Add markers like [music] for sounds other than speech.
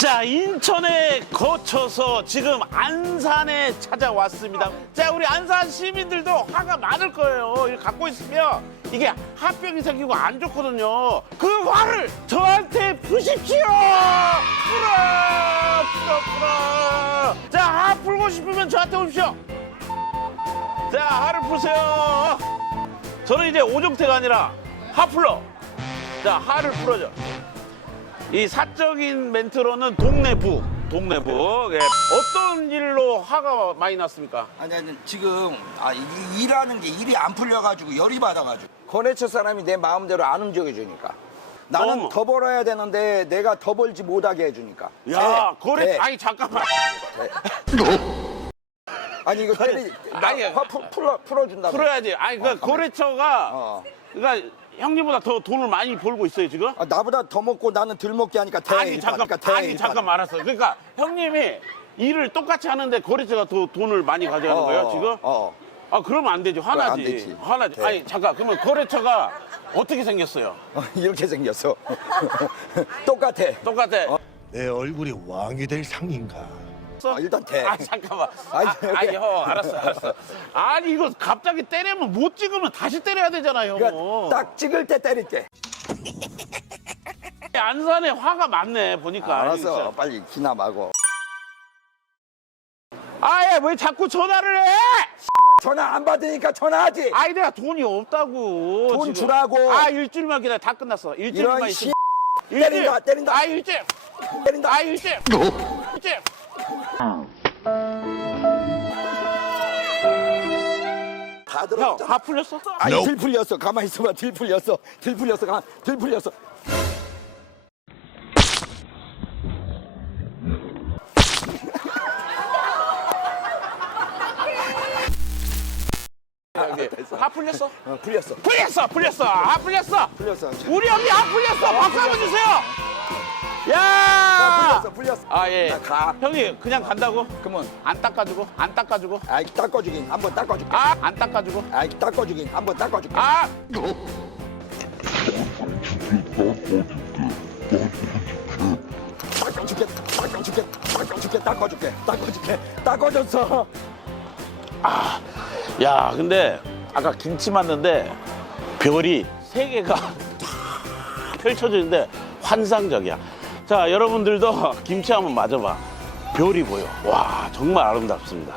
자, 인천에 거쳐서 지금 안산에 찾아왔습니다. 자, 우리 안산 시민들도 화가 많을 거예요. 이거 갖고 있으면 이게 화병이 생기고 안 좋거든요. 그 화를 저한테 푸십시오! 풀어! 풀어, 풀어! 자, 화 풀고 싶으면 저한테 오십시오. 자, 화를 푸세요. 저는 이제 오종태가 아니라 하플러. 자, 하를 풀어줘. 이 사적인 멘트로는 동네부, 동네부. 예. 어떤 일로 화가 많이 났습니까? 아니 아니 지금 아, 이- 일하는 게 일이 안 풀려가지고 열이 받아가지고 거래처 사람이 내 마음대로 안 움직여 주니까 나는 너무. 더 벌어야 되는데 내가 더 벌지 못하게 해주니까 야, 대, 거래, 대. 아니, 잠깐만. [laughs] 아니 이거 때리 아니, 나화 풀- 풀어 풀어준다 풀어야지. 아니, 그 거래처가, 어. 그러니까 형님보다 더 돈을 많이 벌고 있어요, 지금? 아, 나보다 더 먹고 나는 덜 먹게 하니까 대 아니, 일 잠깐, 받으니까 대 아니, 일 잠깐 받- 말았어. 그러니까 형님이 일을 똑같이 하는데 거래처가 더 돈을 많이 가져가는 어, 거예요, 어, 지금? 어. 아, 그러면 안 되지. 화나지. 안 되지. 화나지. 네. 아니, 잠깐. 그러면 거래처가 어떻게 생겼어요? 어, 이렇게 생겼어 [laughs] 똑같아 똑같아. 내 얼굴이 왕이 될 상인가? 아, 일단 대아 잠깐만. [laughs] 아니, 아, 여기- 아니 형 알았어 알았어. 아니 이거 갑자기 때리면 못 찍으면 다시 때려야 되잖아요. 그러니까 딱 찍을 때 때릴게 안산에 화가 많네 보니까. 알았어 진짜. 빨리 기남하고 아예 왜 자꾸 전화를 해? 전화 안 받으니까 전화하지 아이 내가 돈이 없다고. 돈 지금. 주라고. 아 일주일만 기다려 다 끝났어. 일주일만 이런 있씨 때린다, 때린다. 아 일주일. 때린다 아 일주일. 일주일. 다 형, 들었죠 다 풀렸어? 아니 들 풀렸어 가만 히 있어봐 들 풀렸어 들 풀렸어 가만 들 풀렸어. 다 풀렸어? 어, 풀렸어 풀렸어, 풀렸어. 아 풀렸어. 풀렸어 우리 언니 안 풀렸어. 박수 한번 주세요. 야. 풀렸어 아 예. 나 가. 형님 그냥 간다고? 그러면 안 닦아주고? 안 닦아주고? 아이 닦아주긴 한번 닦아줄게 아, 안 닦아주고? 아이 닦아주긴 한번 닦아줄게 아, 닦아줄게 닦아줄게 닦아줄게 닦아줄게 닦아줄게 닦아줬어 야, 근데 아까 김치 맞는데 별이 세 개가 [laughs] 있는데 환상적이야. 자, 여러분들도 [laughs] 김치 한번 맞아봐. 별이 보여. 와, 정말 아름답습니다.